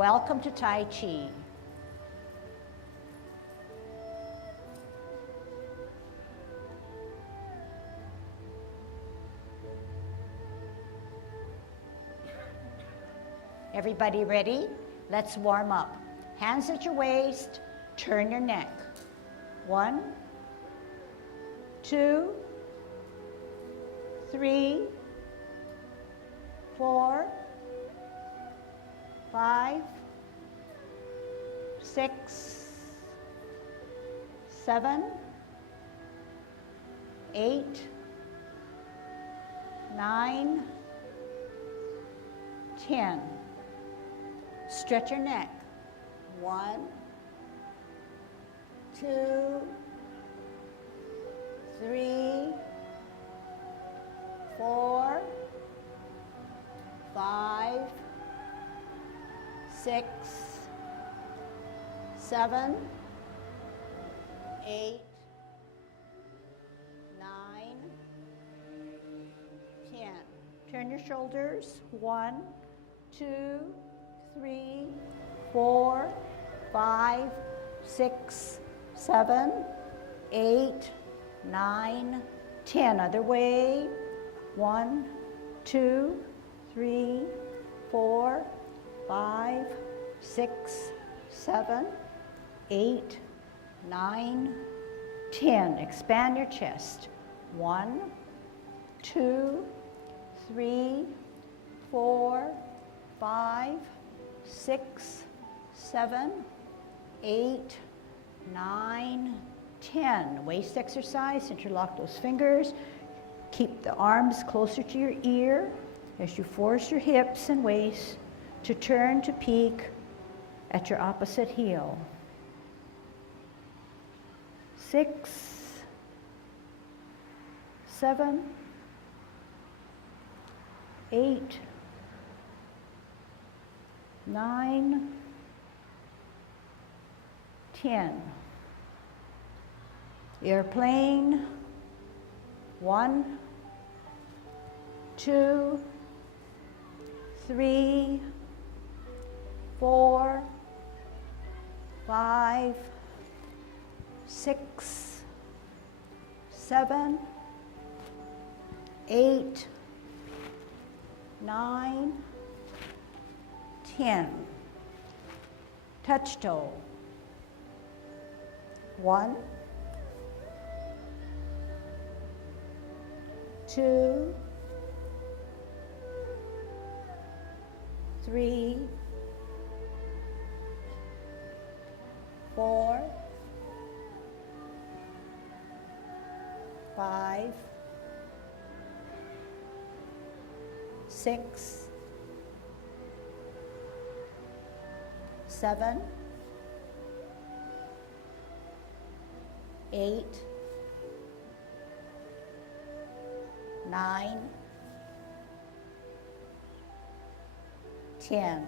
Welcome to Tai Chi. Everybody ready? Let's warm up. Hands at your waist, turn your neck. 1, 2, 3, 4, 5, 6, 7, 8, 9, 10. Stretch your neck. 1, 2, 3, 4, 5, 6, 7, 8, 9, 10. Turn your shoulders. 1, 2, 3, 4, 5, 6, 7, 8, 9, 10. Other way. 1, 2, 3, 4, 5, 6, 7, 8, 9, 10. Expand your chest. 1, 2, 3, 4, 5, 6, 7, 8, 9, 10. Waist exercise, interlock those fingers. Keep the arms closer to your ear as you force your hips and waist to turn to peak at your opposite heel. 6, 7, 8, 9, 10. Airplane. 1, 2, 3, 4, 5, 6, 7, 8, 9, 10. Touch toe. 1, 2, 3, 4, 5, 6, 7, 8, 9, 10.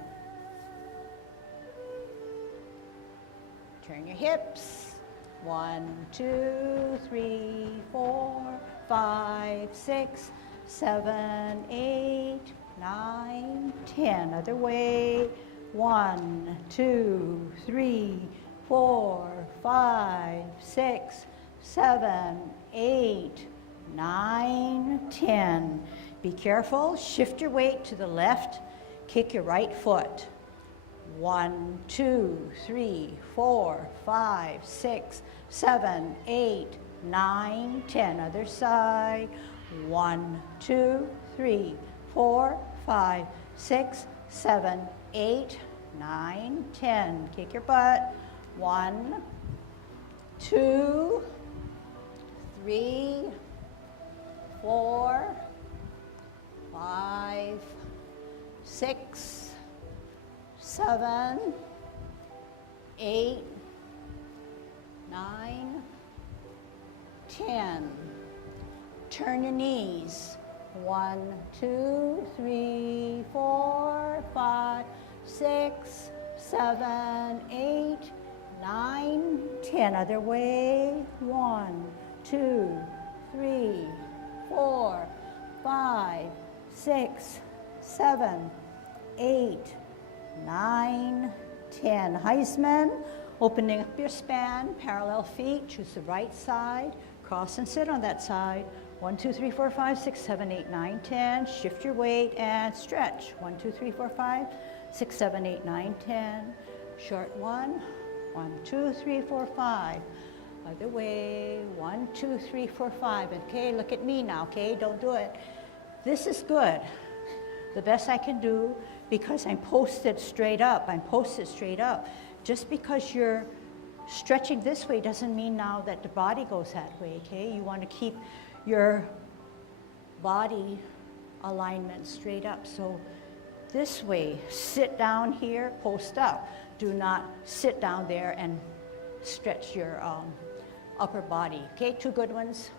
Turn your hips. 1, 2, 3, 4, 5, 6, 7, 8, 9, 10. Other way. 1, 2, 3, 4, 5, 6, 7, 8, 9, 10. Be careful. Shift your weight to the left. Kick your right foot. 1, 2, 3, 4, 5, 6, 7, 8, 9, 10. Other side. 1, 2, 3, 4, 5, 6, 7, 8, 9, 10. Kick your butt. 1, 2, 3, 4, 5, 6, 7, 8, 9, 10. Turn your knees. 1, 2, 3, 4, 5, 6, 7, 8, 9, 10. Other way. 1, 2, 3, 4, 5, 6, 7, 8, 9, 10. Heisman, opening up your span, parallel feet, choose the right side, cross and sit on that side. 1, 2, 3, 4, 5, 6, 7, 8, 9, 10. Shift your weight and stretch. 1, 2, 3, 4, 5, 6, 7, 8, 9, 10. Short 1, 1, 2, 3, 4, 5. Other way, 1, 2, 3, 4, 5. Okay, look at me now, okay? Don't do it. This is good. The best I can do because I'm posted straight up. I'm posted straight up. Just because you're stretching this way doesn't mean now that the body goes that way, okay? You want to keep your body alignment straight up. So this way, sit down here, post up. Do not sit down there and stretch your upper body. Okay, 2 good ones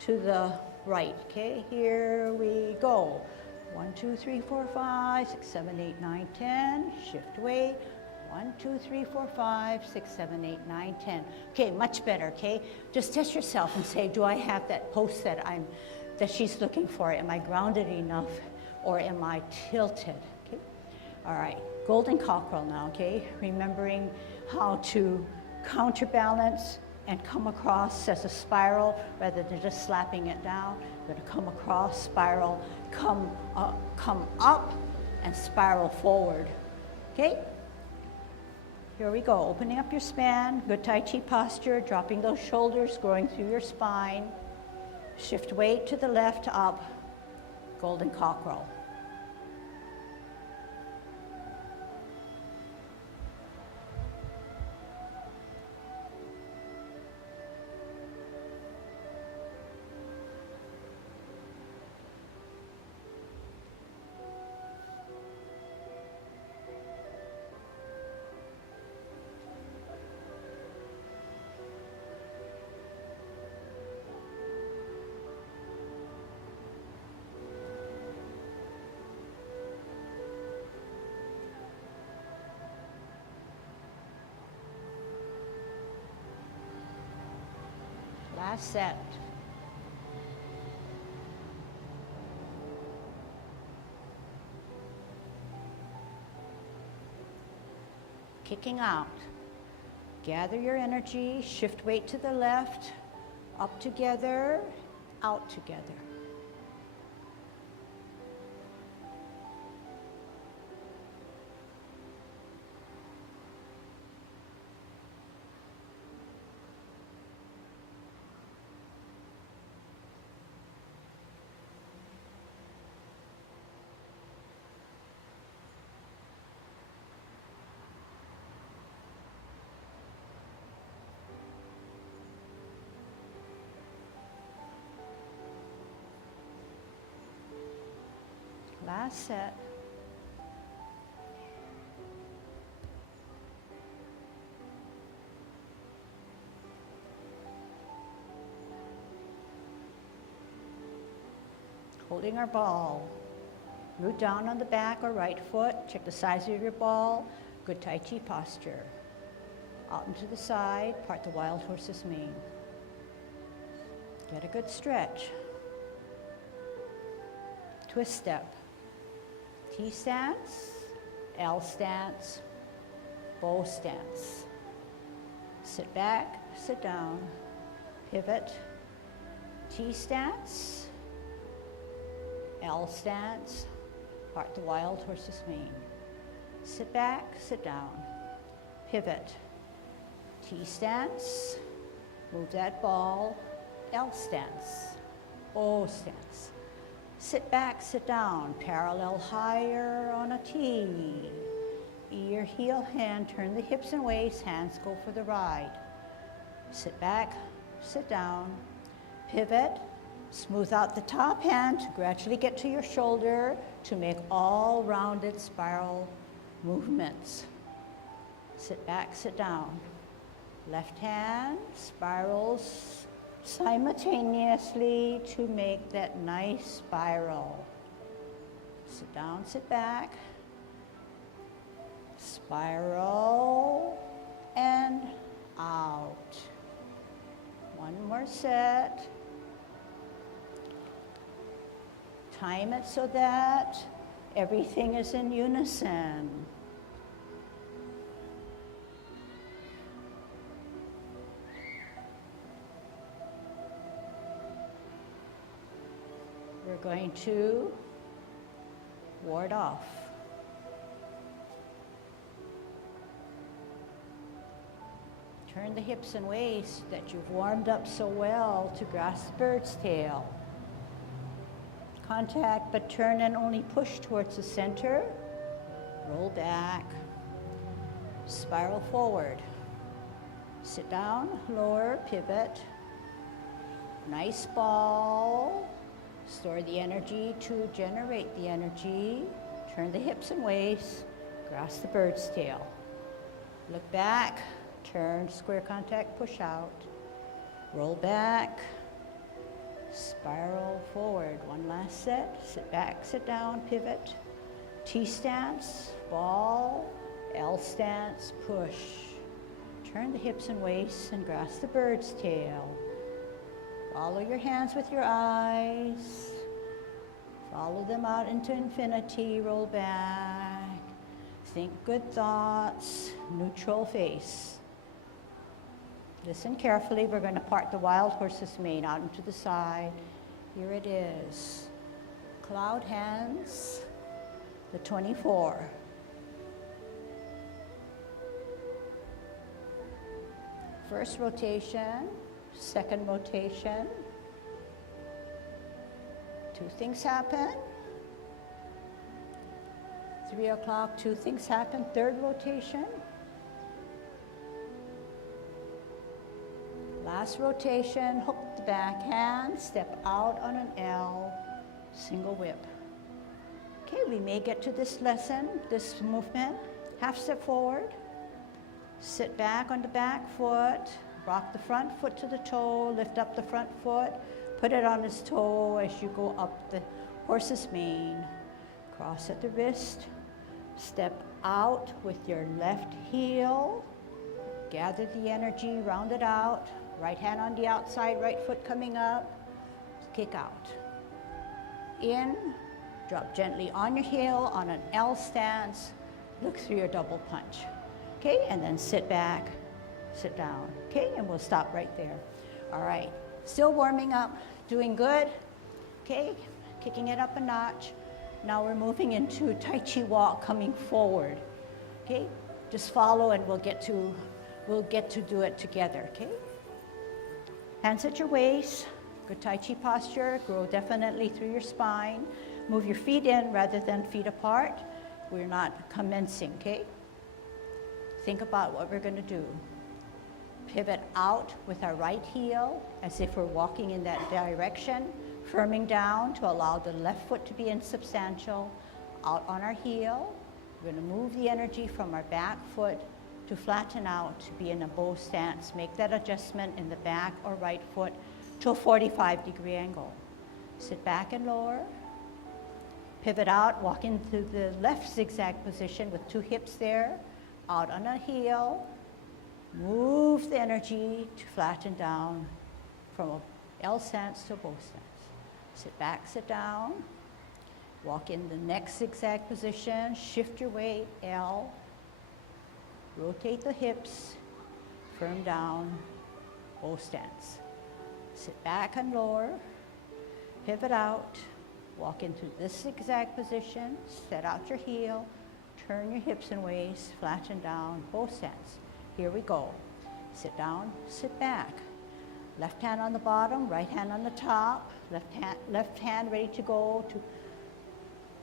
to the right. Okay, here we go. 1, 2, 3, 4, 5, 6, 7, 8, 9, 10. Shift weight. 1, 2, 3, 4, 5, 6, 7, 8, 9, 10. Okay, much better, okay? Just test yourself and say, do I have that post that she's looking for? Am I grounded enough or am I tilted? Okay? All right, golden cockerel now, okay? Remembering how to counterbalance and come across as a spiral rather than just slapping it down. We're gonna come across, spiral, come up and spiral forward, okay? Here we go, opening up your span, good Tai Chi posture, dropping those shoulders, growing through your spine. Shift weight to the left, up, golden cockerel. Last set. Kicking out. Gather your energy, shift weight to the left, up together, out together. Last set. Holding our ball. Root down on the back or right foot. Check the size of your ball. Good Tai Chi posture. Out and to the side. Part the wild horse's mane. Get a good stretch. Twist step. T stance, L stance, bow stance. Sit back, sit down, pivot, T stance, L stance, part the wild horse's mane. Sit back, sit down, pivot, T stance, move that ball, L stance, O stance. Sit back, sit down, parallel higher on a T. Ear, heel, hand, turn the hips and waist, hands go for the ride. Sit back, sit down, pivot, smooth out the top hand to gradually get to your shoulder to make all rounded spiral movements. Sit back, sit down. Left hand spirals simultaneously to make that nice spiral. Sit down, sit back, spiral, and out. One more set. Time it so that everything is in unison. going to ward off. Turn the hips and waist that you've warmed up so well to grasp bird's tail. Contact, but turn and only push towards the center. Roll back. Spiral forward. Sit down, lower, pivot. Nice ball. Store the energy to generate the energy. Turn the hips and waist. Grasp the bird's tail. Look back. Turn, square contact, push out. Roll back. Spiral forward. One last set. Sit back, sit down, pivot. T stance, ball, L stance, push. Turn the hips and waist and grasp the bird's tail. Follow your hands with your eyes. Follow them out into infinity. Roll back. Think good thoughts. Neutral face. Listen carefully. We're going to part the wild horse's mane out into the side. Here it is. Cloud hands. The 24. First rotation, second rotation. Two things happen. 3 o'clock, two things happen. Third rotation. Last rotation, hook the back hand, step out on an L, single whip. Okay, we may get to this lesson, this movement. Half step forward, sit back on the back foot, rock the front foot to the toe, lift up the front foot, put it on his toe as you go up the horse's mane. Cross at the wrist, step out with your left heel, gather the energy, round it out, right hand on the outside, right foot coming up, kick out. In, drop gently on your heel on an L stance, look through your double punch. Okay, and then sit back, sit down. Okay, and we'll stop right there. All right, still warming up, doing good. Okay, kicking it up a notch. Now we're moving into Tai Chi walk, coming forward. Okay, just follow and we'll get to do it together, okay? Hands at your waist, good Tai Chi posture, grow definitely through your spine. Move your feet in rather than feet apart. We're not commencing, okay? Think about what we're gonna do. Pivot out with our right heel as if we're walking in that direction, firming down to allow the left foot to be insubstantial, out on our heel. We're gonna move the energy from our back foot to flatten out to be in a bow stance. Make that adjustment in the back or right foot to a 45-degree angle. Sit back and lower. Pivot out, walk into the left zigzag position with two hips there, out on a heel. Move the energy to flatten down from a L stance to a bow stance. Sit back, sit down. Walk in the next zigzag position, shift your weight, L. Rotate the hips, firm down, bow stance. Sit back and lower, pivot out, walk into this zigzag position, set out your heel, turn your hips and waist, flatten down, bow stance. Here we go. Sit down, sit back. Left hand on the bottom, right hand on the top, left hand ready to go to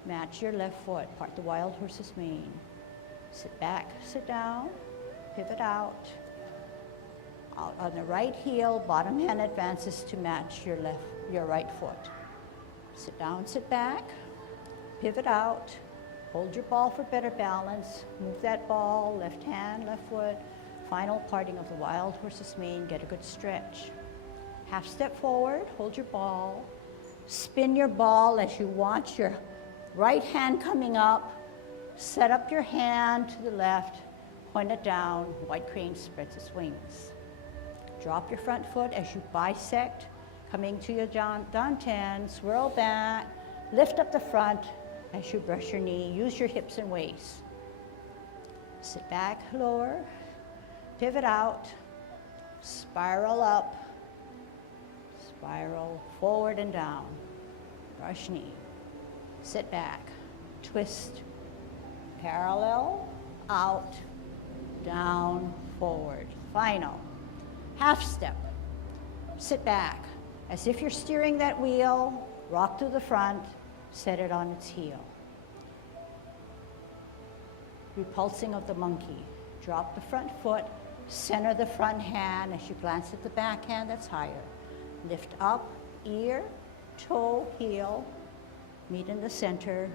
match your left foot, part the wild horse's mane. Sit back, sit down, pivot out. Out on the right heel, bottom hand advances to match your right foot. Sit down, sit back, pivot out, hold your ball for better balance, move that ball, left hand, left foot, final parting of the wild horse's mane, get a good stretch. Half step forward, hold your ball, spin your ball as you want your right hand coming up, set up your hand to the left, point it down, white crane spreads its wings. Drop your front foot as you bisect, coming to your dantian, swirl back, lift up the front as you brush your knee, use your hips and waist. Sit back, lower, pivot out, spiral up, spiral forward and down. brush knee. Sit back, twist, parallel, out, down, forward. Final. Half step. Sit back, as if you're steering that wheel, rock to the front, set it on its heel. Repulsing of the monkey. Drop the front foot, center the front hand as you glance at the back hand that's higher. Lift up, ear, toe, heel, meet in the center,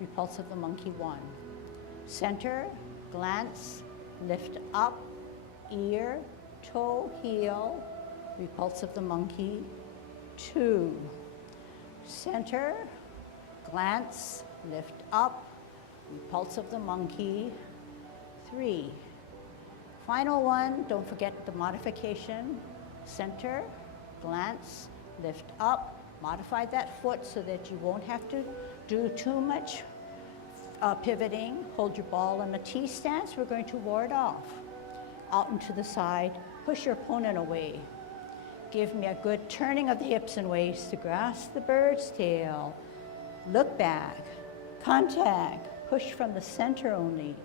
repulse of the monkey 1. Center, glance, lift up, ear, toe, heel, repulse of the monkey 2. Center, glance, lift up, repulse of the monkey 3. Final one, don't forget the modification. Center, glance, lift up, modify that foot so that you won't have to do too much pivoting. Hold your ball in a T stance. We're going to ward off. Out and to the side, push your opponent away. Give me a good turning of the hips and waist to grasp the bird's tail. Look back, contact, push from the center only.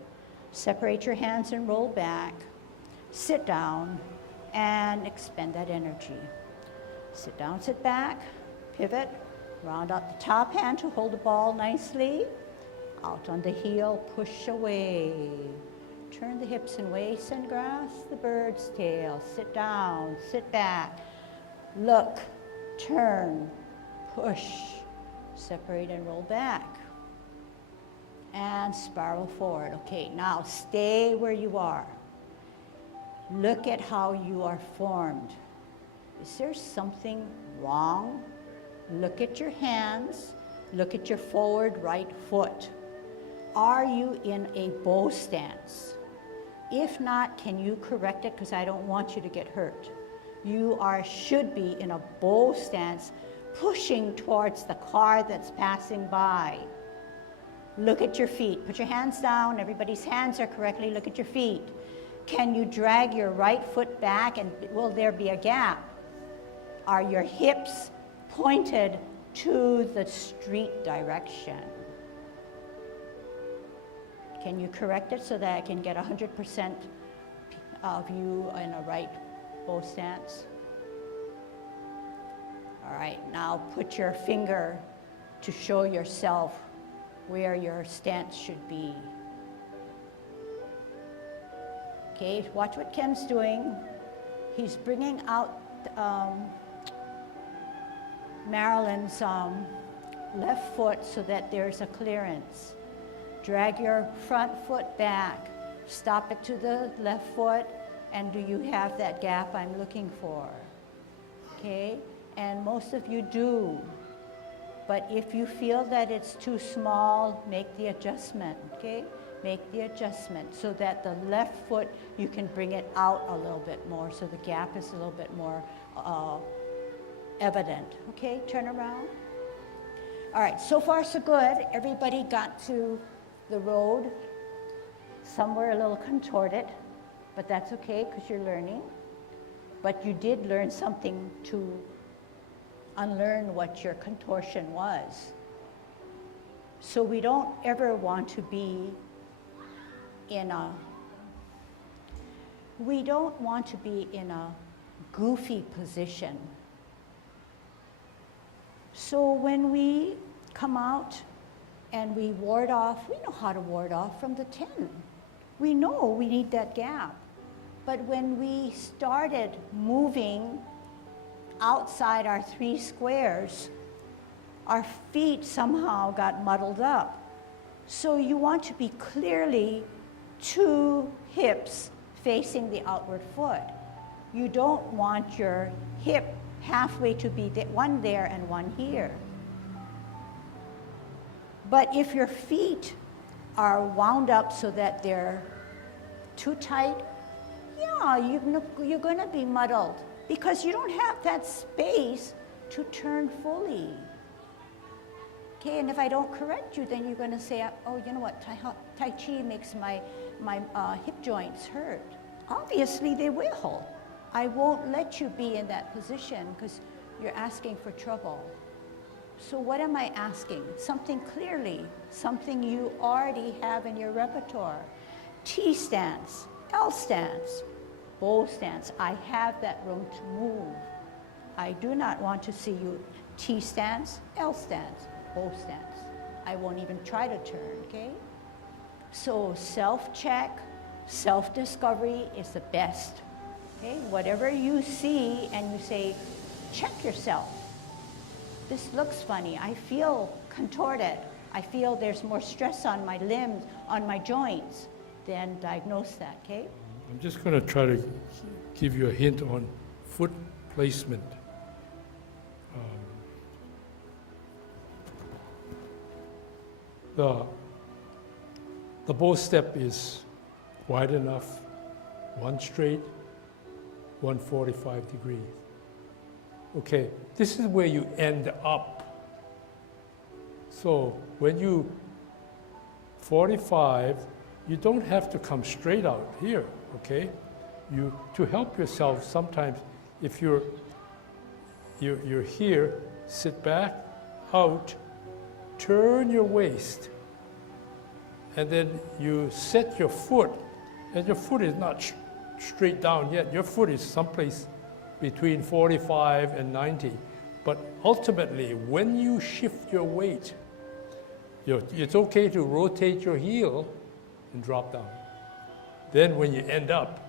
Separate your hands and roll back. Sit down and expend that energy. Sit down, sit back, pivot, round out the top hand to hold the ball nicely. Out on the heel, push away. Turn the hips and waist and grasp the bird's tail. Sit down, sit back, look, turn, push, separate and roll back. And spiral forward. Okay, now stay where you are. Look at how you are formed. Is there something wrong? Look at your hands. Look at your forward right foot. Are you in a bow stance? If not, can you correct it? Because I don't want you to get hurt. You should be in a bow stance, pushing towards the car that's passing by. Look at your feet. Put your hands down. Everybody's hands are correctly. Look at your feet. Can you drag your right foot back, and will there be a gap? Are your hips pointed to the street direction? Can you correct it so that I can get 100% of you in a right bow stance? All right, now put your finger to show yourself where your stance should be. Okay, watch what Ken's doing. He's bringing out Marilyn's left foot so that there's a clearance. Drag your front foot back. Stop it to the left foot, and do you have that gap I'm looking for? Okay, and most of you do. But if you feel that it's too small, make the adjustment, okay? Make the adjustment so that the left foot, you can bring it out a little bit more so the gap is a little bit more evident. Okay, turn around. All right, so far so good. Everybody got to the road. Some were a little contorted, but that's okay because you're learning. But you did learn something to unlearn what your contortion was. So we don't ever want to be in a goofy position. So when we come out and we ward off, we know how to ward off from the 10. We know we need that gap. But when we started moving outside our 3 squares, our feet somehow got muddled up. So you want to be clearly 2 hips facing the outward foot. You don't want your hip halfway to be one there and one here. But if your feet are wound up so that they're too tight, yeah, you're going to be muddled because you don't have that space to turn fully. Okay, and if I don't correct you, then you're going to say, oh, you know what, Tai Chi makes my hip joints hurt. Obviously, they will. I won't let you be in that position because you're asking for trouble. So what am I asking? Something clearly, something you already have in your repertoire. T stance, L stance, bow stance. I have that room to move. I do not want to see you T stance, L stance, bow stance. I won't even try to turn, okay? So self-check, self-discovery is the best, okay? Whatever you see and you say, check yourself. This looks funny. I feel contorted. I feel there's more stress on my limbs, on my joints. Then diagnose that, okay? I'm just going to try to give you a hint on foot placement. The bow step is wide enough, one straight, 145 degrees. Okay, this is where you end up. So when you 45, you don't have to come straight out here, okay? To help yourself, sometimes if you're here, sit back, out, turn your waist, and then you set your foot, and your foot is not straight down yet. Your foot is someplace between 45 and 90. But ultimately, when you shift your weight, it's okay to rotate your heel and drop down. Then when you end up,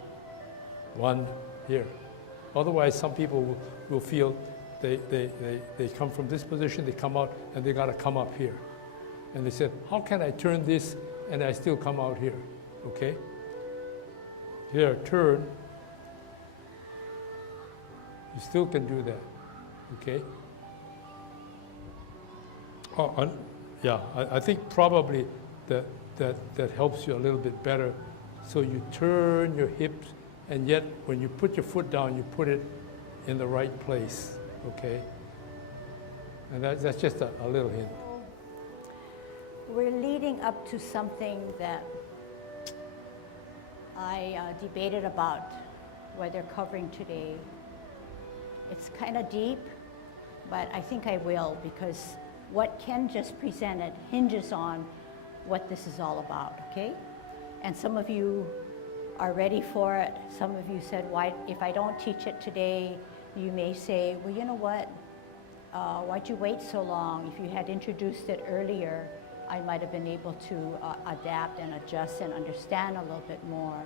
one here. Otherwise, some people will feel they come from this position, they come out, and they got to come up here. And they said, how can I turn this and I still come out here? Okay? Here, turn. You still can do that. Okay? Oh, yeah, I think probably that helps you a little bit better. So you turn your hips, and yet when you put your foot down, you put it in the right place. Okay? And that's just a little hint. We're leading up to something that I debated about whether covering today. It's kind of deep, but I think I will, because what Ken just presented hinges on what this is all about, okay? And some of you are ready for it. Some of you said, why, if I don't teach it today, you may say, well, you know what? Why'd you wait so long? If you had introduced it earlier, I might have been able to adapt and adjust and understand a little bit more.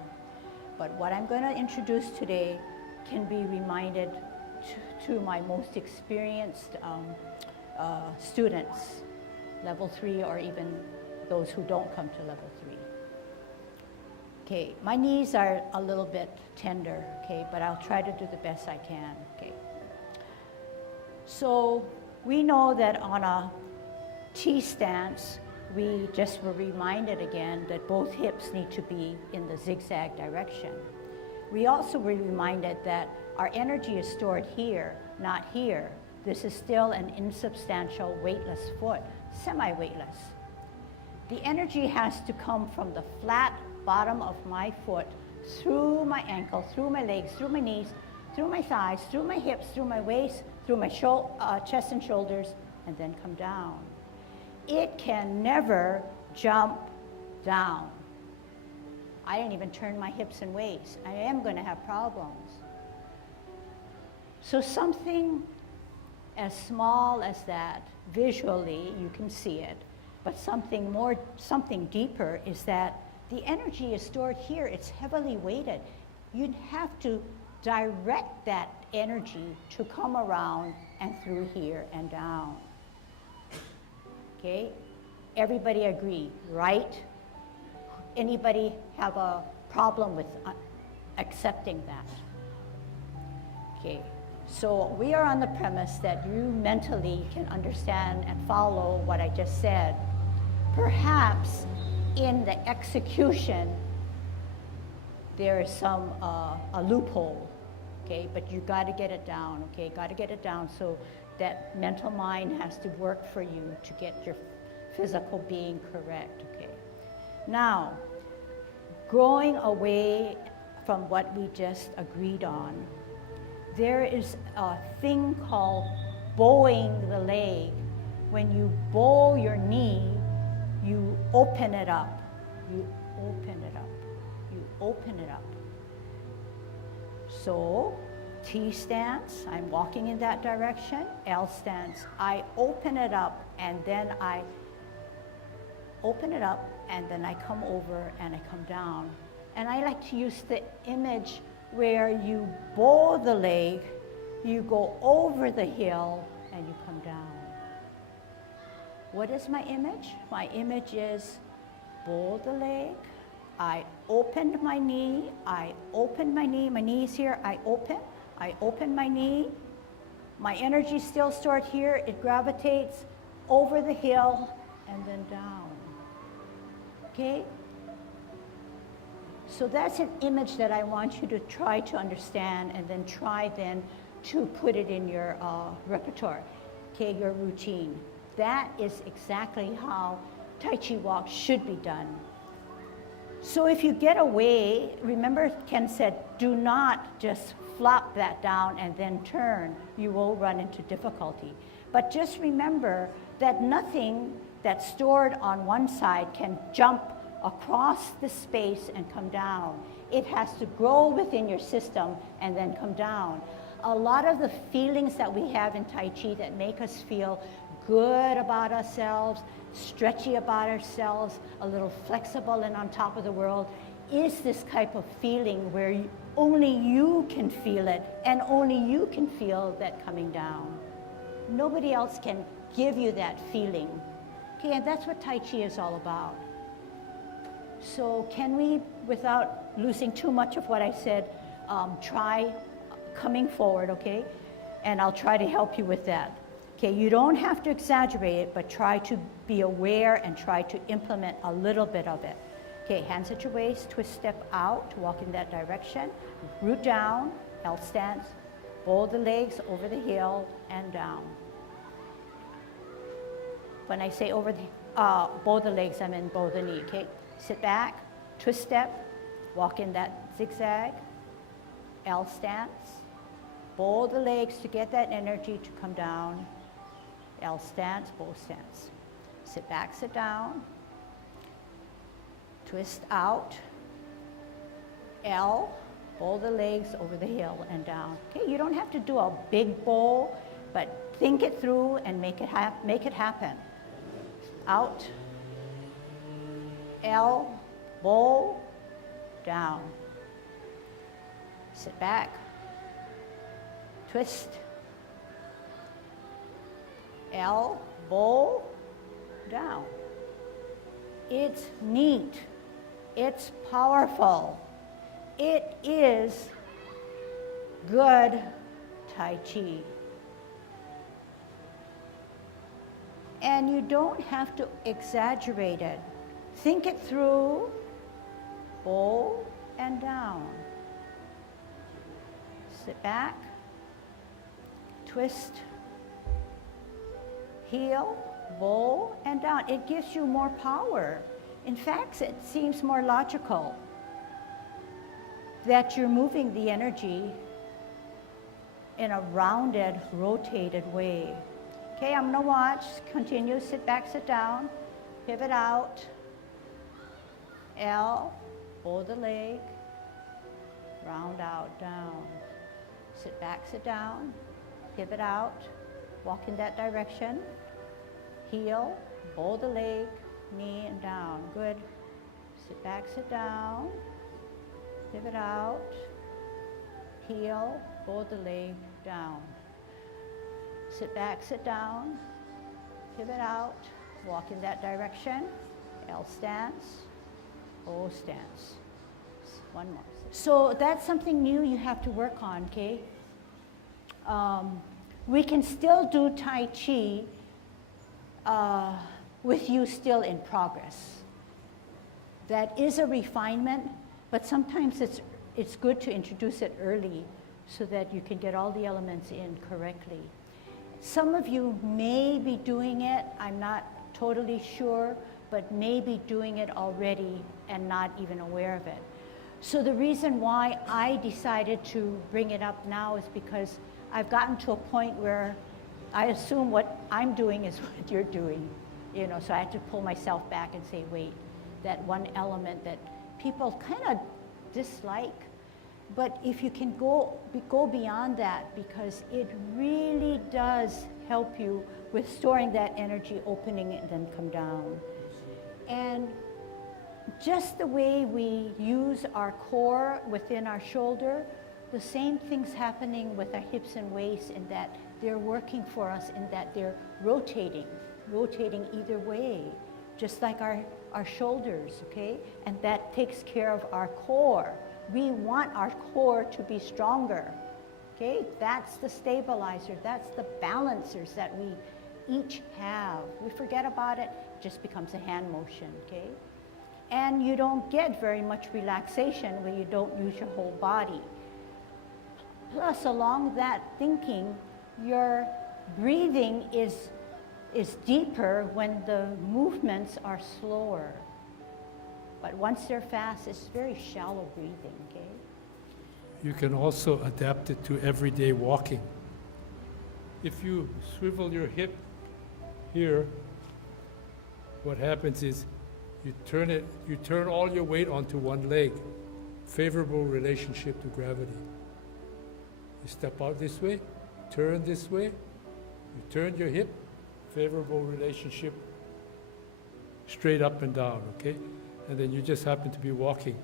But what I'm going to introduce today can be reminded to my most experienced students, level 3, or even those who don't come to level 3. Okay, my knees are a little bit tender, okay, but I'll try to do the best I can, okay. So we know that on a T stance, we just were reminded again that both hips need to be in the zigzag direction. We also were reminded that our energy is stored here, not here. This is still an insubstantial, weightless foot, semi-weightless. The energy has to come from the flat bottom of my foot, through my ankle, through my legs, through my knees, through my thighs, through my hips, through my waist, through my chest and shoulders, and then come down. It can never jump down. I didn't even turn my hips and waist. I am going to have problems. So something as small as that, visually you can see it, but something deeper is that the energy is stored here. It's heavily weighted. You'd have to direct that energy to come around and through here and down. Okay? Everybody agree, right? Anybody have a problem with accepting that? Okay, so we are on the premise that you mentally can understand and follow what I just said. Perhaps in the execution, there is some a loophole, okay? But you got to get it down, okay? Got to get it down so that mental mind has to work for you to get your physical being correct, okay? Now, going away from what we just agreed on, there is a thing called bowing the leg when you bow your knee, you open it up. You open it up. You open it up. So, T stance, I'm walking in that direction. L stance, I open it up and then I open it up and then I come over and I come down. And I like to use the image where you bow the leg, you go over the hill, and you come down. What is my image? My image is bow the leg, I opened my knee, I opened my knee, my knee is here, I open my knee, my energy is still stored here, it gravitates over the hill and then down. Okay? So that's an image that I want you to try to understand and then try then to put it in your repertoire, okay, your routine. That is exactly how Tai Chi walk should be done. So if you get away, remember Ken said, do not just flop that down and then turn. You will run into difficulty. But just remember that nothing that's stored on one side can jump across the space and come down. It has to grow within your system and then come down. A lot of the feelings that we have in Tai Chi that make us feel good about ourselves, stretchy about ourselves, a little flexible and on top of the world, is this type of feeling where only you can feel it and only you can feel that coming down. Nobody else can give you that feeling. Okay, and that's what Tai Chi is all about. So can we, without losing too much of what I said, try coming forward, okay? And I'll try to help you with that. Okay, you don't have to exaggerate it, but try to be aware and try to implement a little bit of it. Okay, hands at your waist, twist step out to walk in that direction, root down, L stance, bow the legs over the heel and down. When I say over the, bow the legs, I mean bow the knee, okay? Sit back, twist step, walk in that zigzag, L stance, bow the legs to get that energy to come down, L stance, bow stance. Sit back, sit down, twist out, L, bow the legs over the heel and down. Okay, you don't have to do a big bow, but think it through and make it happen. Out, L, bow, down. Sit back, twist, L, bow, down. It's neat. It's powerful. It is good Tai Chi. And you don't have to exaggerate it. Think it through, bow and down. Sit back, twist, heel, bow and down. It gives you more power. In fact, it seems more logical that you're moving the energy in a rounded, rotated way. Okay, I'm gonna watch, continue, sit back, sit down, pivot out, L, bow the leg, round out, down. Sit back, sit down, pivot out, walk in that direction, heel, bow the leg, knee and down, good. Sit back, sit down, pivot out, heel, bow the leg, down. Sit back, sit down, pivot out, walk in that direction, L stance, O stance. One more. So that's something new you have to work on, okay? We can still do Tai Chi with you still in progress. That is a refinement, but sometimes it's good to introduce it early so that you can get all the elements in correctly. Some of you may be doing it, I'm not totally sure, but may be doing it already and not even aware of it. So the reason why I decided to bring it up now is because I've gotten to a point where I assume what I'm doing is what you're doing, you know, so I had to pull myself back and say, wait, that one element that people kind of dislike, but if you can go beyond that, because it really does help you with storing that energy, opening it, and then come down. And just the way we use our core within our shoulder, the same thing's happening with our hips and waist, in that they're working for us, in that they're rotating either way, just like our shoulders, okay? And that takes care of our core. We want our core to be stronger, okay? That's the stabilizer, that's the balancers that we each have. We forget about it, it just becomes a hand motion, okay? And you don't get very much relaxation when you don't use your whole body. Plus, along that thinking, your breathing is deeper when the movements are slower. But once they're fast, it's very shallow breathing, okay? You can also adapt it to everyday walking. If you swivel your hip here, what happens is you turn all your weight onto one leg. Favorable relationship to gravity. You step out this way, turn this way, you turn your hip, favorable relationship, straight up and down, okay? And then you just happen to be walking.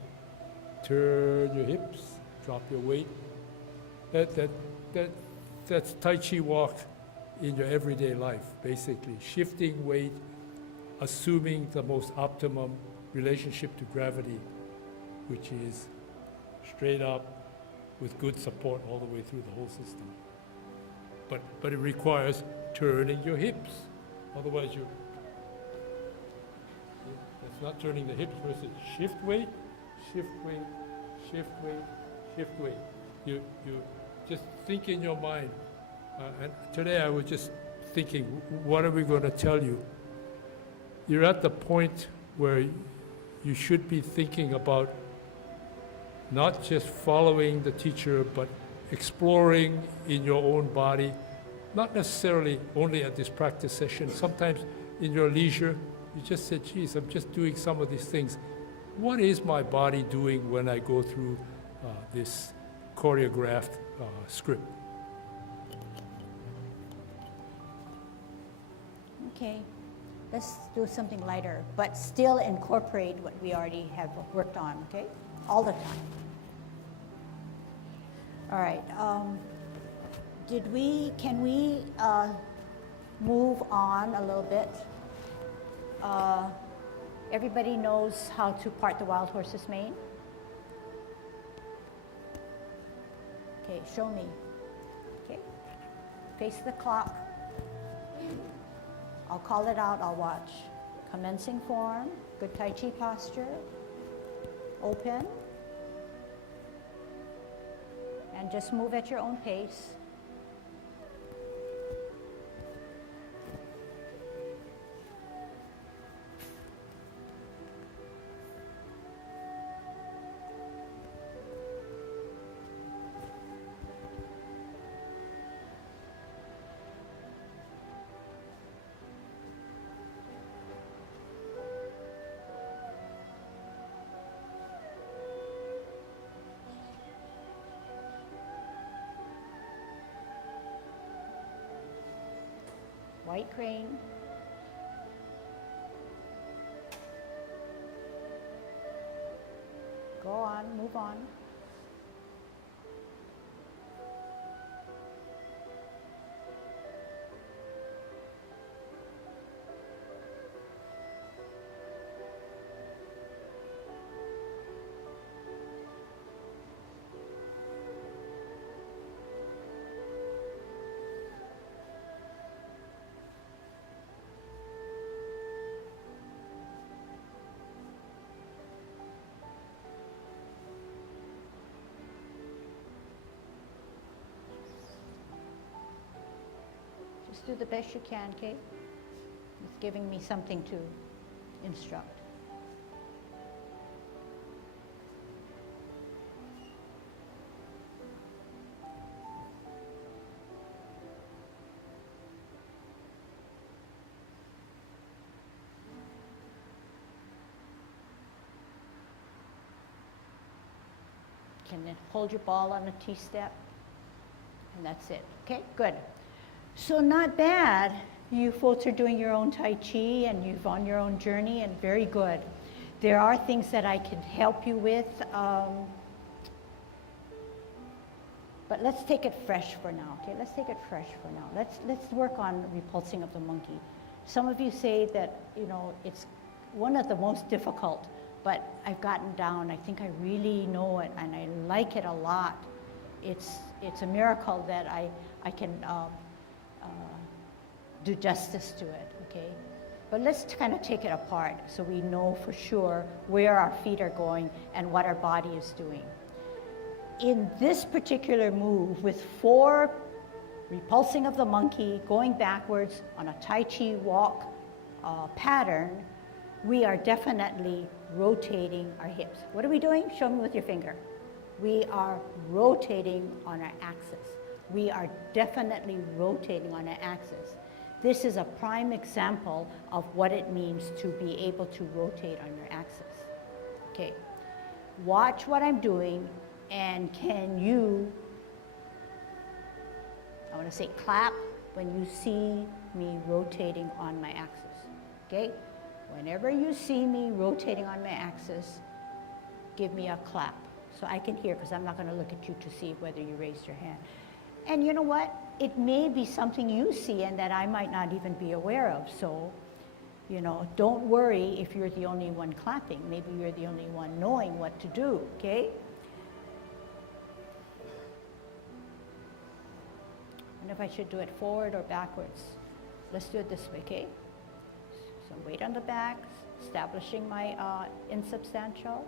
Turn your hips, drop your weight. That's Tai Chi walk in your everyday life, basically. Shifting weight, assuming the most optimum relationship to gravity, which is straight up with good support all the way through the whole system. But it requires turning your hips. Otherwise that's not turning the hips versus shift weight, shift weight, shift weight, shift weight. You just think in your mind. And today I was just thinking, what are we going to tell you? You're at the point where you should be thinking about not just following the teacher, but exploring in your own body, not necessarily only at this practice session. Sometimes in your leisure, you just say, geez, I'm just doing some of these things. What is my body doing when I go through this choreographed script? Okay, let's do something lighter, but still incorporate what we already have worked on, okay? All the time. All right, can we move on a little bit? Everybody knows how to part the wild horse's mane? Okay, show me. Okay, face the clock. I'll call it out, I'll watch. Commencing form, good Tai Chi posture, open, and just move at your own pace. White crane. Go on, move on. Just do the best you can, okay? It's giving me something to instruct. and then hold your ball on the T-step, and that's it. Okay, good. So not bad. You folks are doing your own Tai Chi, and you've on your own journey, and very good. There are things that I can help you with, but let's take it fresh for now, okay? Let's take it fresh for now. Let's work on repulsing of the monkey. Some of you say that, you know, it's one of the most difficult, but I've gotten down. I think I really know it, and I like it a lot. It's a miracle that I can do justice to it, okay? But let's kind of take it apart so we know for sure where our feet are going and what our body is doing. In this particular move, with 4 repulsing of the monkey, going backwards on a Tai Chi walk pattern, we are definitely rotating our hips. What are we doing? Show me with your finger. We are rotating on our axis. We are definitely rotating on our axis. This is a prime example of what it means to be able to rotate on your axis. Okay, watch what I'm doing, and can you, I want to say clap when you see me rotating on my axis, okay? Whenever you see me rotating on my axis, give me a clap so I can hear, because I'm not going to look at you to see whether you raised your hand. And you know what? It may be something you see and that I might not even be aware of. So, you know, don't worry if you're the only one clapping. Maybe you're the only one knowing what to do, okay? And if I should do it forward or backwards. Let's do it this way, okay? So weight on the back, establishing my insubstantial.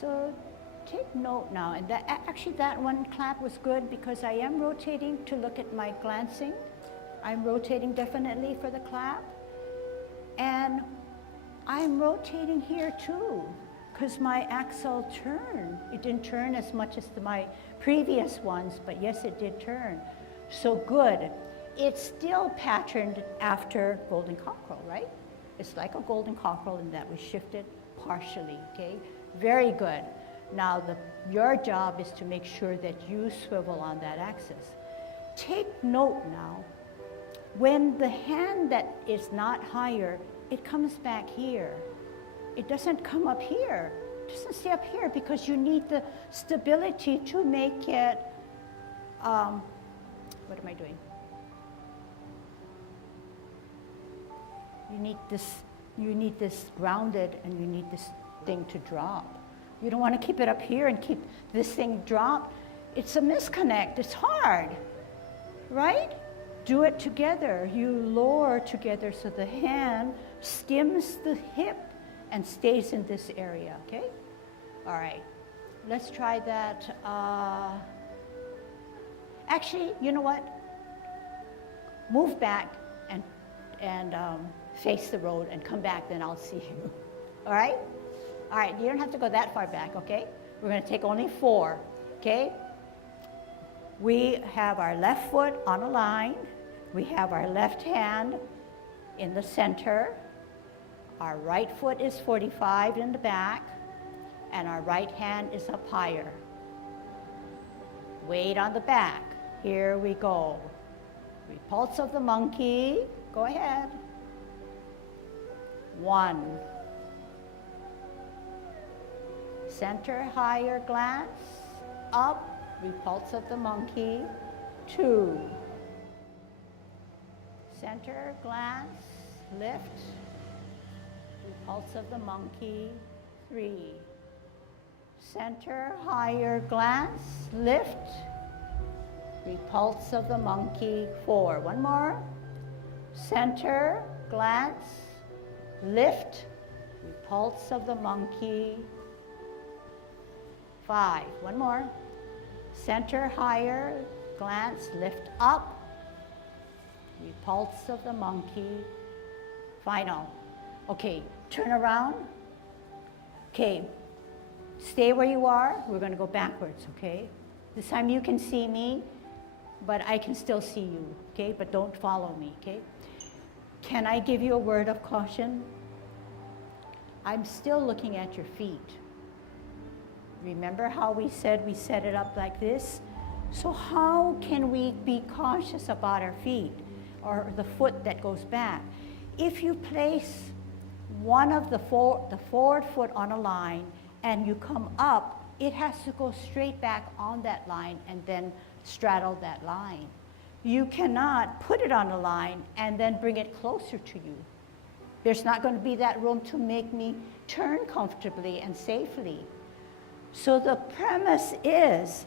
So take note now, and actually that one clap was good because I am rotating to look at my glancing. I'm rotating definitely for the clap. And I'm rotating here too, because my axle turned. It didn't turn as much as my previous ones, but yes, it did turn. So good. It's still patterned after golden cockerel, right? It's like a golden cockerel in that we shifted partially, okay? Very good. Now your job is to make sure that you swivel on that axis. Take note now, when the hand that is not higher, it comes back here. It doesn't come up here. It doesn't stay up here because you need the stability to make it, what am I doing? You need this grounded, and you need this thing to drop. You don't want to keep it up here and keep this thing dropped. It's a misconnect. It's hard, right? Do it together. You lower together so the hand skims the hip and stays in this area, okay? All right, let's try that. Actually, you know what? Move back and face the road and come back, then I'll see you. All right? All right, you don't have to go that far back, okay? We're going to take only 4, okay? We have our left foot on a line. We have our left hand in the center. Our right foot is 45 in the back, and our right hand is up higher. Weight on the back. Here we go. Repulse of the monkey. Go ahead. 1. Center higher glance, up, repulse of the monkey. 2. Center glance, lift, repulse of the monkey. 3. Center higher glance, lift, repulse of the monkey. 4. One more. Center glance, lift, repulse of the monkey. 5. One more. Center higher, glance, lift up. Repulse of the monkey. Final. Okay, turn around. Okay, stay where you are. We're going to go backwards, okay? This time you can see me, but I can still see you, okay? But don't follow me, okay? Can I give you a word of caution? I'm still looking at your feet. Remember how we said we set it up like this? So how can we be cautious about our feet or the foot that goes back? If you place one of the forward foot on a line and you come up, it has to go straight back on that line and then straddle that line. You cannot put it on a line and then bring it closer to you. There's not going to be that room to make me turn comfortably and safely. So the premise is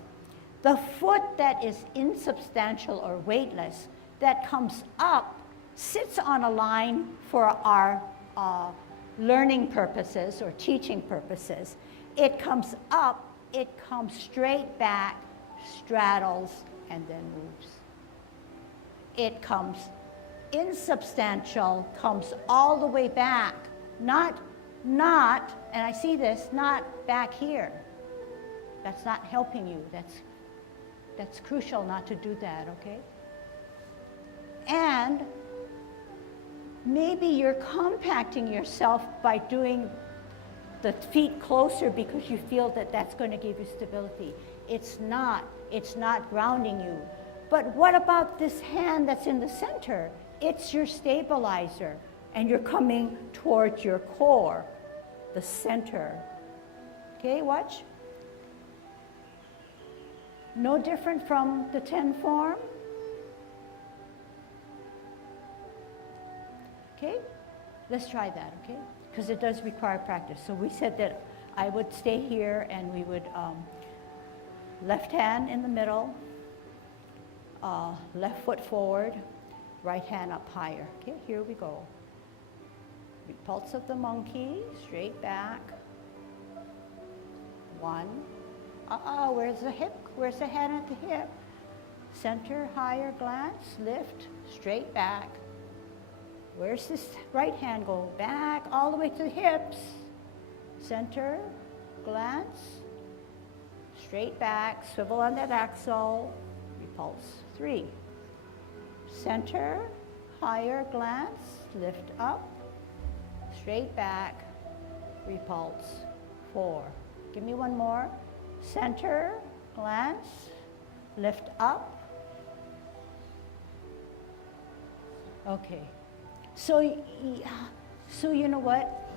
the foot that is insubstantial or weightless that comes up sits on a line for our learning purposes or teaching purposes. It comes up, it comes straight back, straddles, and then moves. It comes insubstantial, comes all the way back, not, and I see this, not back here. That's not helping you. That's crucial not to do that, okay? And maybe you're compacting yourself by doing the feet closer because you feel that that's going to give you stability. It's not grounding you. But what about this hand that's in the center? It's your stabilizer, and you're coming towards your core, the center. Okay, watch. No different from the 10 form. Okay, let's try that, okay? Because it does require practice. So we said that I would stay here and we would left hand in the middle, left foot forward, right hand up higher. Okay, here we go. Repulse of the monkey, straight back. 1. Where's the hip? Where's the head at the hip? Center, higher, glance, lift, straight back. Where's this right hand go? Back all the way to the hips. Center, glance, straight back, swivel on that axle, repulse. 3. Center, higher, glance, lift up, straight back, repulse. 4. Give me one more. Center, glance, lift up. Okay. So you know what?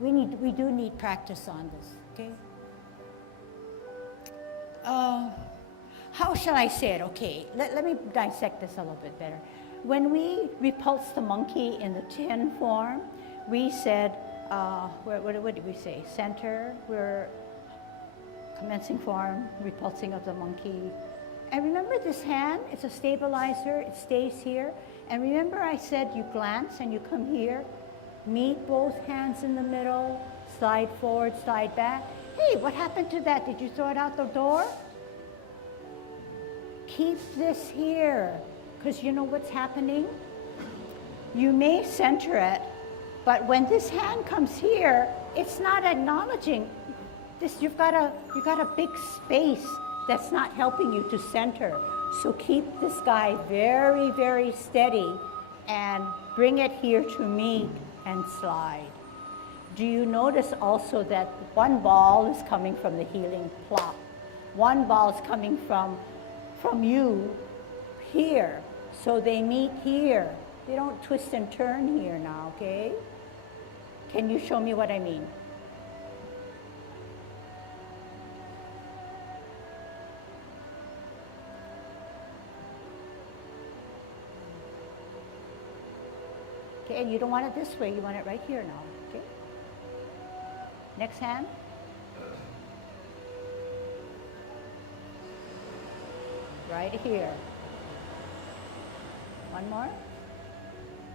We do need practice on this, okay? How shall I say it? Okay, let me dissect this a little bit better. When we repulse the monkey in the 10 form, we said, what did we say? Center, we're commencing form, repulsing of the monkey. And remember this hand, it's a stabilizer, it stays here. And remember I said you glance and you come here, meet both hands in the middle, slide forward, slide back. Hey, what happened to that? Did you throw it out the door? Keep this here, because you know what's happening? You may center it, but when this hand comes here, it's not acknowledging this. You've got a big space that's not helping you to center. So keep this guy very, very steady and bring it here to meet and slide. Do you notice also that one ball is coming from the healing plop? One ball is coming from you here. So they meet here. They don't twist and turn here now, okay? Can you show me what I mean? Okay, and you don't want it this way, you want it right here now, okay? Next hand. Right here. One more.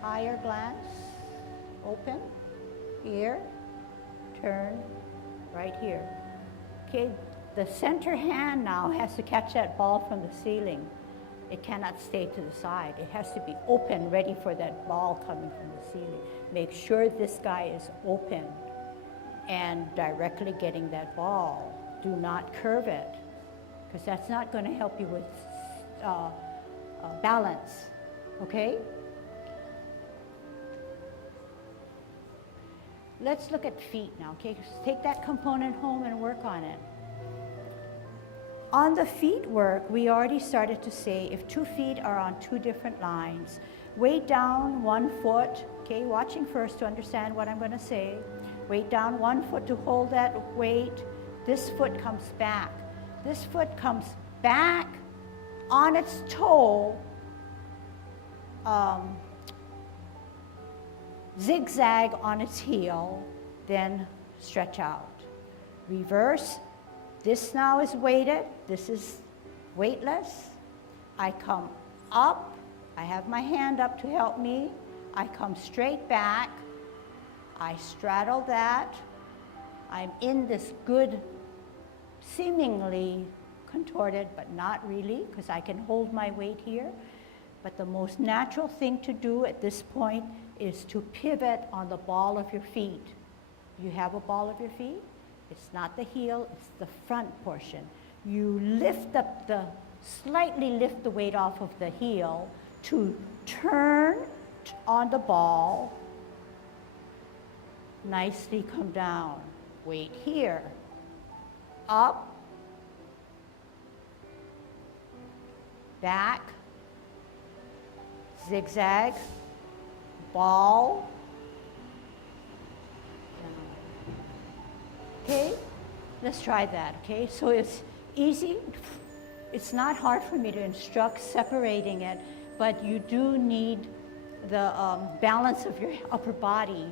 Higher glance, open, here, turn, right here. Okay, the center hand now has to catch that ball from the ceiling. It cannot stay to the side. It has to be open, ready for that ball coming from the ceiling. Make sure this guy is open and directly getting that ball. Do not curve it, because that's not going to help you with balance, okay? Let's look at feet now, okay? Take that component home and work on it. On the feet work, we already started to say if 2 feet are on 2 different lines, weight down 1 foot, okay? Watching first to understand what I'm going to say. Weight down 1 foot to hold that weight. This foot comes back. This foot comes back on its toe, zigzag on its heel, then stretch out. Reverse. This now is weighted. This is weightless. I come up. I have my hand up to help me. I come straight back. I straddle that. I'm in this good, seemingly contorted, but not really, because I can hold my weight here. But the most natural thing to do at this point is to pivot on the ball of your feet. You have a ball of your feet? It's not the heel, it's the front portion. You lift up slightly lift the weight off of the heel to turn on the ball, nicely come down. Weight here, up, back, zigzag, ball, okay? Let's try that, okay? So it's easy. It's not hard for me to instruct separating it, but you do need the balance of your upper body.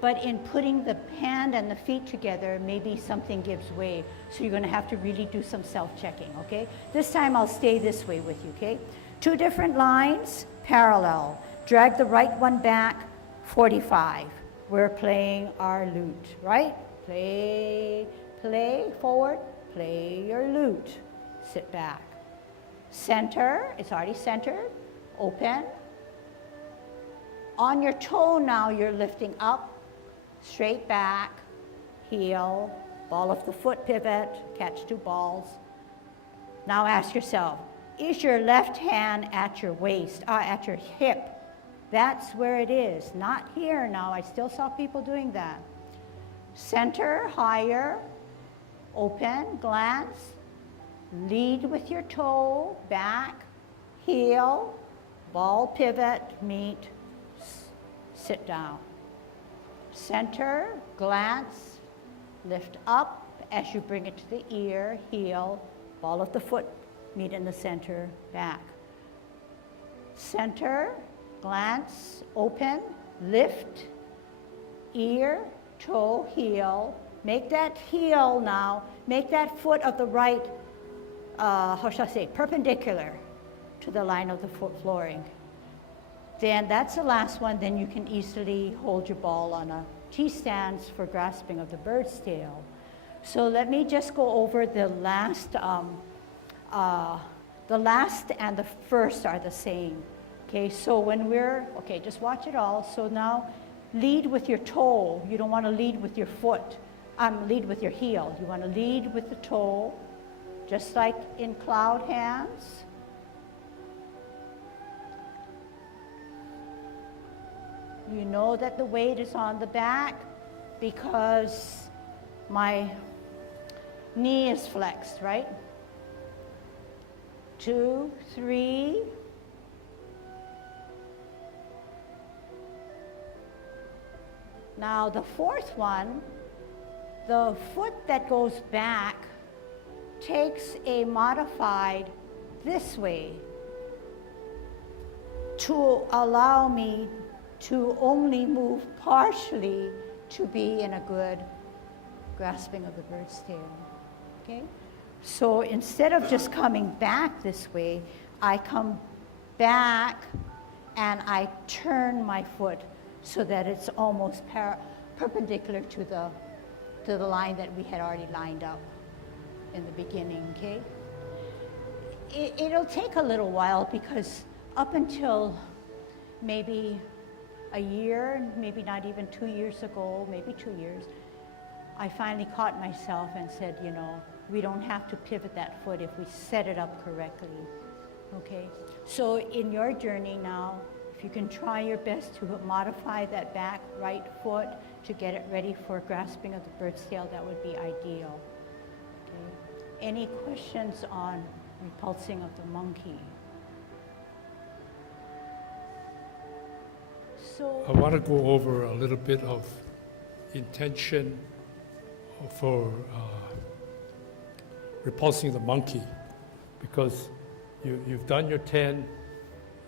But in putting the hand and the feet together, maybe something gives way. So you're going to have to really do some self-checking, okay? This time I'll stay this way with you, okay? 2 different lines, parallel. Drag the right one back, 45. We're playing our lute, right? Play forward, play your lute. Sit back. Center, it's already centered, open. On your toe now, you're lifting up, straight back, heel, ball of the foot pivot, catch 2 balls. Now ask yourself, is your left hand at your waist, at your hip? That's where it is, not here now. I still saw people doing that. Center, higher, open, glance, lead with your toe, back, heel, ball pivot, meet, sit down. Center, glance, lift up as you bring it to the ear, heel, ball of the foot, meet in the center, back. Center, glance, open, lift, ear, toe, heel. Make that heel now, make that foot of the right, how shall I say, perpendicular to the line of the foot flooring. Then that's the last one. Then you can easily hold your ball on a T-stands for grasping of the bird's tail. So let me just go over the last and the first are the same. Okay, so when we're, okay, just watch it all. So now lead with your toe. You don't want to lead with your foot. Lead with your heel. You want to lead with the toe, just like in cloud hands. You know that the weight is on the back because my knee is flexed, right? 2, 3. Now the 4th one, the foot that goes back takes a modified this way to allow me to only move partially to be in a good grasping of the bird's tail, okay? So instead of just coming back this way, I come back and I turn my foot so that it's almost perpendicular to the line that we had already lined up. in the beginning, okay? It'll take a little while because up until maybe a year, maybe not even 2 years ago, maybe 2 years, I finally caught myself and said, you know, we don't have to pivot that foot if we set it up correctly, okay? So in your journey now, if you can try your best to modify that back right foot to get it ready for grasping of the bird's tail, that would be ideal, okay? Any questions on repulsing of the monkey? So I want to go over a little bit of intention for repulsing the monkey, because you've done your 10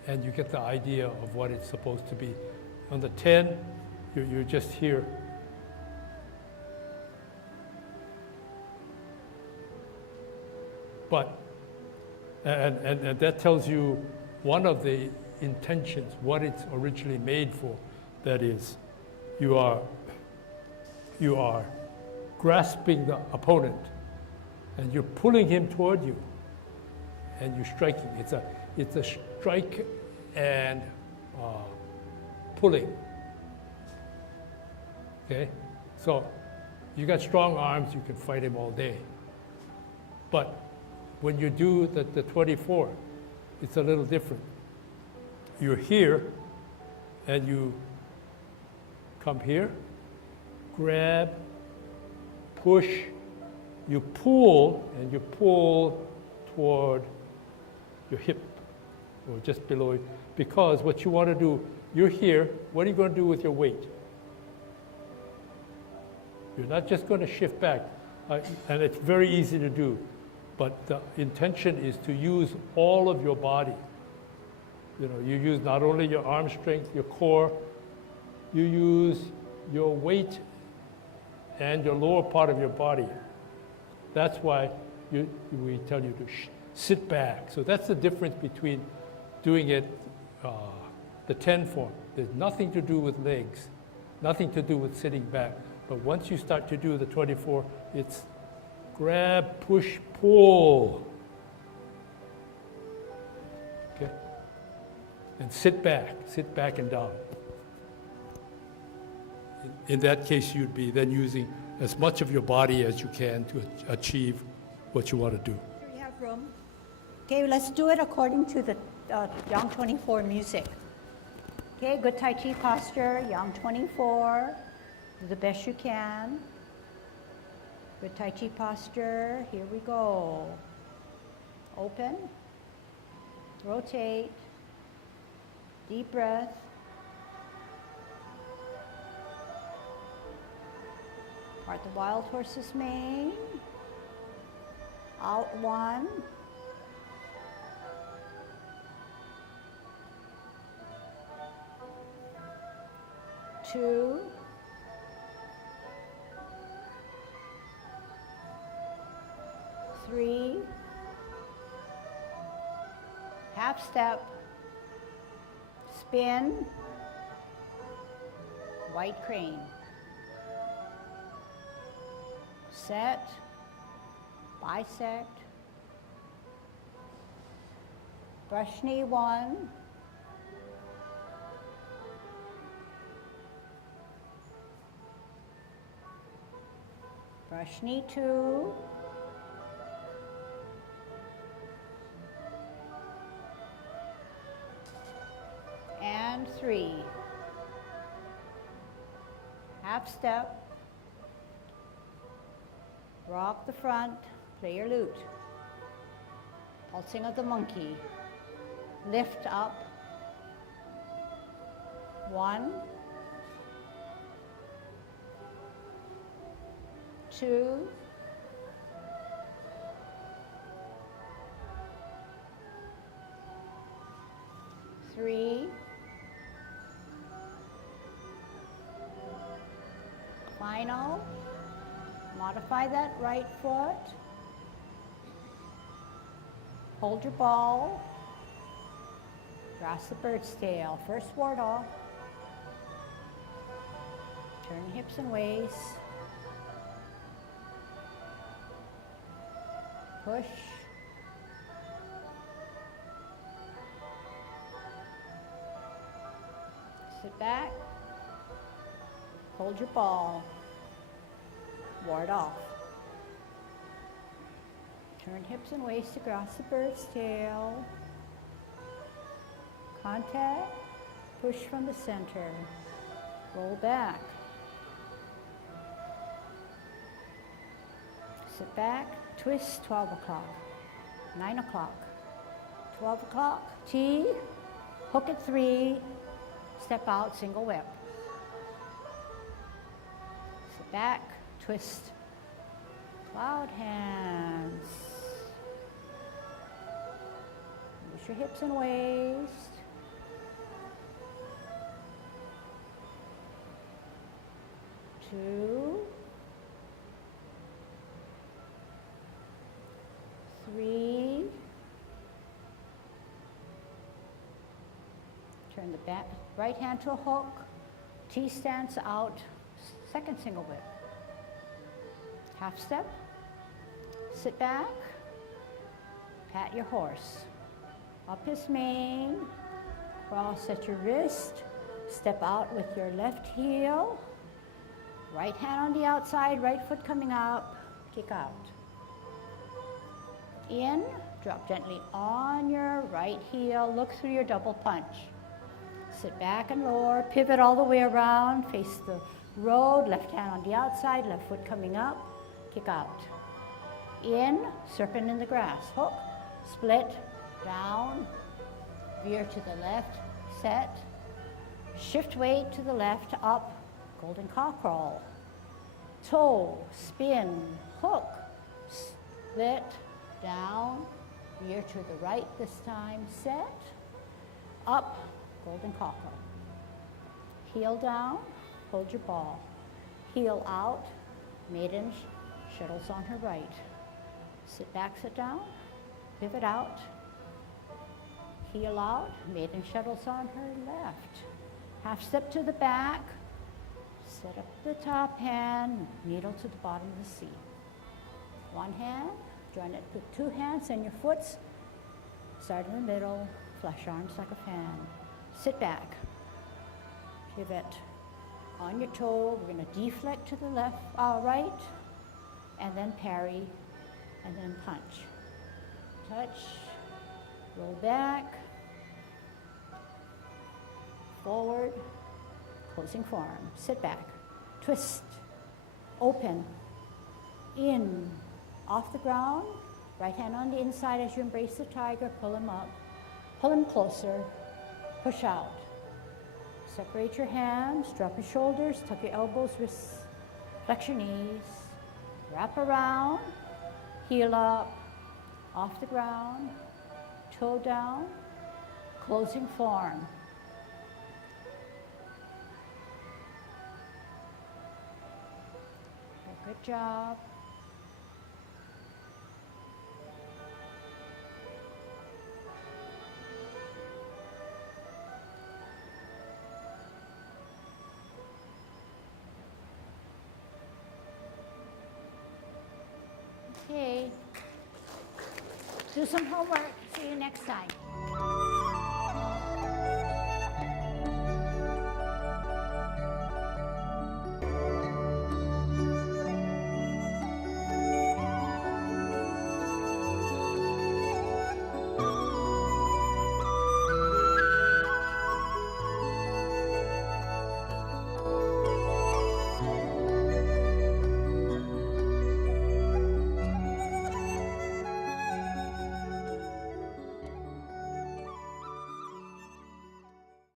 and you get the idea of what it's supposed to be. On the 10, you're just here. But, and that tells you one of the intentions, what it's originally made for. That is, you are grasping the opponent and you're pulling him toward you and you're striking. It's a strike and pulling. Okay? So you got strong arms, you can fight him all day. But when you do the 24, it's a little different. You're here and you come here, grab, push, you pull, and you pull toward your hip, or just below it. Because what you want to do, you're here, what are you going to do with your weight? You're not just going to shift back, and it's very easy to do, but the intention is to use all of your body. You know, you use not only your arm strength, your core, you use your weight and your lower part of your body. That's why we tell you to sit back. So that's the difference between doing it the 10 form. There's nothing to do with legs, nothing to do with sitting back. But once you start to do the 24, it's grab, push, pull. Okay? And sit back and down. In that case, you'd be then using as much of your body as you can to achieve what you want to do. Here we have room. Okay, let's do it according to the Yang 24 music. Okay, good Tai Chi posture, Yang 24. Do the best you can. Good Tai Chi posture. Here we go. Open. Rotate. Deep breath. Part the wild horse's mane. Out 1. 2. 3. Half step. Spin. White crane. Set. Bisect. Brush knee 1. Brush knee 2. And 3. Half step. Rock the front, play your lute. Pulsing of the monkey. Lift up. 1. 2. 3. Final. Modify that right foot. Hold your ball. Grasp the bird's tail. First ward off. Turn hips and waist. push. Sit back, hold your ball, ward off. Turn hips and waist across the bird's tail. Contact, push from the center, roll back. Sit back, twist, 12 o'clock, 9 o'clock, 12 o'clock, T, hook at 3, step out, single whip. Sit back, twist, cloud hands. Push your hips and waist. Two, 3, turn the back, right hand to a hook, T stance out, second single whip. Half step, sit back, pat your horse. Up his mane, cross at your wrist, step out with your left heel, right hand on the outside, right foot coming up, kick out. In, drop gently on your right heel, look through your double punch. Sit back and lower, pivot all the way around, face the road, left hand on the outside, left foot coming up, kick out. In, serpent in the grass, hook, split, down, veer to the left, set, shift weight to the left, up, golden cockerel, toe, spin, hook, split, down, veer to the right this time, set, up, golden cockerel. Heel down, hold your ball. Heel out, maiden shuttles on her right. Sit back, sit down, pivot out, heel out, maiden shuttles on her left. Half step to the back, set up the top hand, needle to the bottom of the seat. One hand, join it with 2 hands and your foots. Start in the middle, flush arms like a fan. Sit back, pivot on your toe. We're going to deflect to the left, right, and then parry, and then punch. Touch, roll back, forward, closing forearm. Sit back, twist, open, in, off the ground, right hand on the inside as you embrace the tiger, pull him up, pull him closer, push out. Separate your hands, drop your shoulders, tuck your elbows, wrists, flex your knees, wrap around, heel up, off the ground, toe down, closing form. Good job. Okay. Do some homework. See you next time.